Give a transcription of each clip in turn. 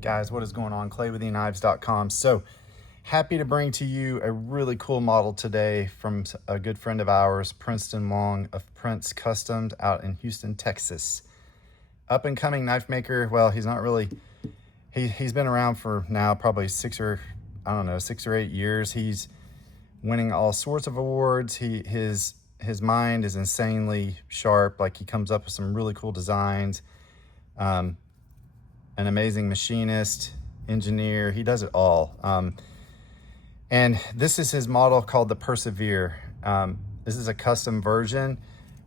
Guys, what is going on? Clay with EKnives.com. So happy to bring to you a really cool model today from a good friend of ours, Princeton Long of Prince Customs out in Houston, Texas. Up and coming knife maker. Well, he's not really, he's been around for now probably 6 or 8 years. He's winning all sorts of awards. His mind is insanely sharp. Like, he comes up with some really cool designs. An amazing machinist, engineer, he does it all. And this is his model called the Persevere. This is a custom version.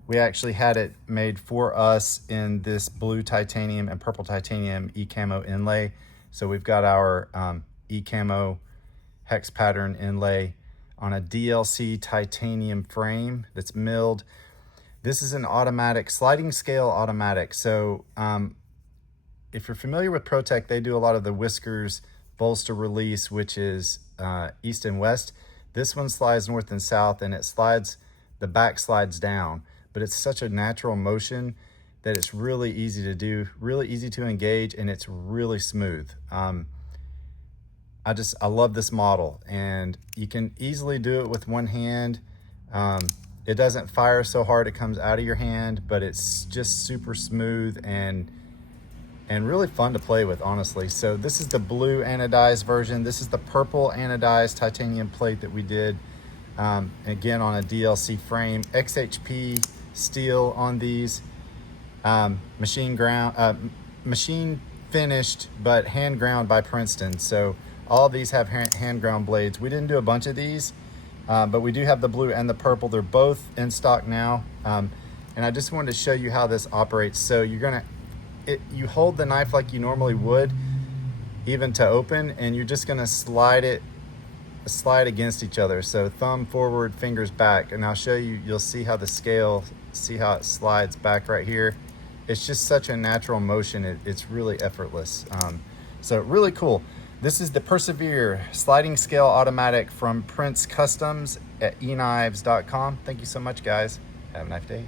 We actually had it made for us in this blue titanium and purple titanium E-Kamo inlay. So we've got our E-Kamo hex pattern inlay on a DLC titanium frame that's milled. This is an automatic, sliding scale automatic. So if you're familiar with ProTech, they do a lot of the whiskers bolster release, which is east and west. This one slides north and south, and it slides, the back slides down, but it's such a natural motion that it's really easy to do, really easy to engage, and it's really smooth. I love this model, and you can easily do it with one hand. It doesn't fire so hard it comes out of your hand, but it's just super smooth and really fun to play with, honestly. So this is the blue anodized version. This is the purple anodized titanium plate that we did, again, on a DLC frame. XHP steel on these, machine finished, but hand ground by Princeton. So all of these have hand ground blades. We didn't do a bunch of these, but we do have the blue and the purple. They're both in stock now. And I just wanted to show you how this operates. So you hold the knife like you normally would, even to open, and you're just gonna slide against each other. So thumb forward, fingers back, and I'll show you, you'll see how the scale, see how it slides back right here. It's just such a natural motion. It's really effortless. So really cool. This is the Persevere sliding scale automatic from Prince Customs at eknives.com. Thank you so much, guys. Have a nice day.